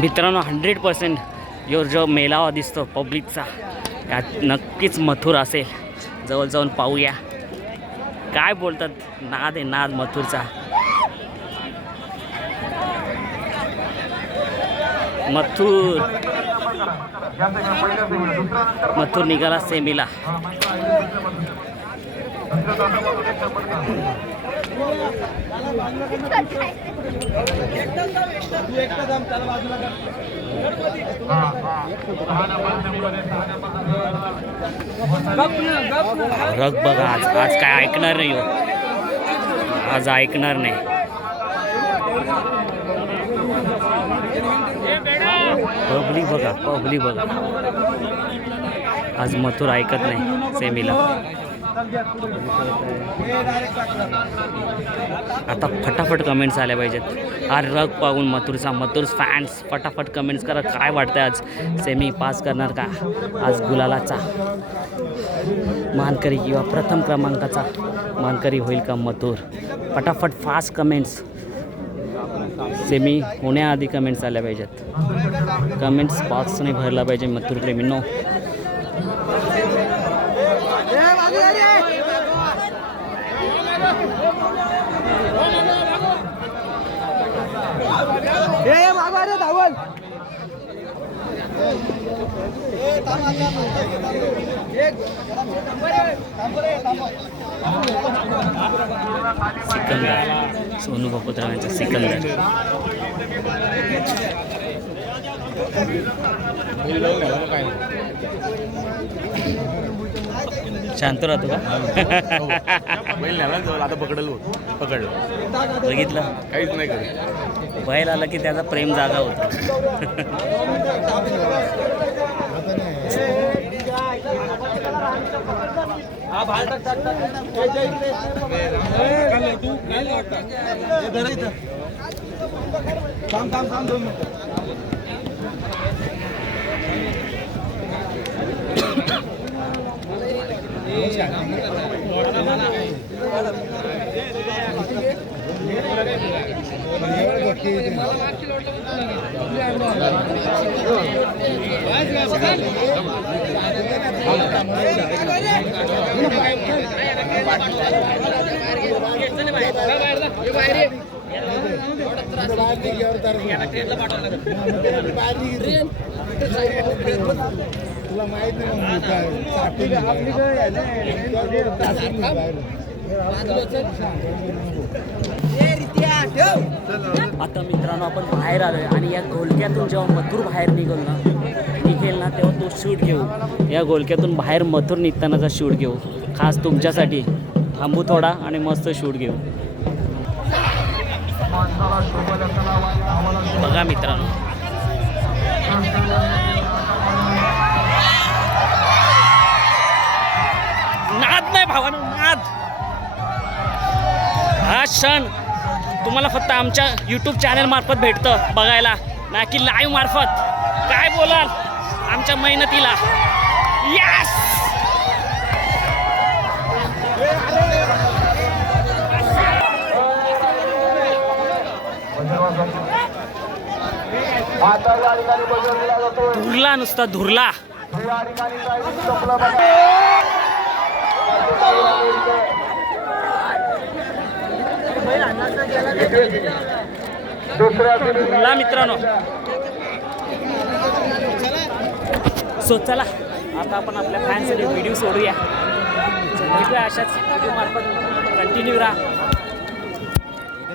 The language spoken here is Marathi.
मित्रांनो 100% यो जो मेलावा दिसतो पब्लिकचा यात नक्कीच मथुर असेल. जवळ जाऊन पाहूया काय बोलतात. नाद आहे नाद मथुरचा. मथुर निघाला सेमीला. रग बघा आज काय ऐकणार नाही हो. आज ऐकणार नाही. पब्लिक बघा आज मथुर ऐकत नाही सेमीला. आता फटाफट कमेंट्स आल्या पाहिजेत. हा रग पाहून मथुर फॅन्स फटाफट कमेंट्स करा. काय वाटतंय आज सेमी पास करणार का? आज गुलालाचा मानकरी किंवा प्रथम क्रमांकाचा मानकरी होईल का मथुर? फटाफट फास्ट कमेंट्स. सेमी होण्याआधी कमेंट्स आल्या पाहिजेत. कमेंट्स बॉक्सने भरला पाहिजे मथुर प्रेमींनो. सिकंदर सोनू बापूराव यांचा सिकंदर. शांत राहतो का? आता पकडलं बघितलं काहीच नाही करत. बैल आला की त्याचा प्रेम जागा होता. तुला माहित नाही. आता मित्रांनो आपण बाहेर आलोय आणि या घोलक्यातून जेव्हा मथुर बाहेर निघेल ना तेव्हा तो शूट घेऊ. या घोलक्यातून बाहेर मथुर निघतानाचा शूट घेऊ खास तुमच्यासाठी. थांबू थोडा आणि मस्त शूट घेऊ. बघा मित्रांनो नाद नाही भावानो नाद. हा क्षण तुम्हाला फक्त आमच्या यूट्यूब चॅनल मार्फत भेटतं बघायला ना की लाईव्ह मार्फत. काय बोलाल आमच्या मेहनतीला. यस धुरला नुसता धुरला. धुरला मित्रांनो. सो चला आता आपण आपल्या फॅन्ससाठी व्हिडिओ सोडूया. भेटूया अशाच व्हिडिओ मार्फत. कंटिन्यू राहा.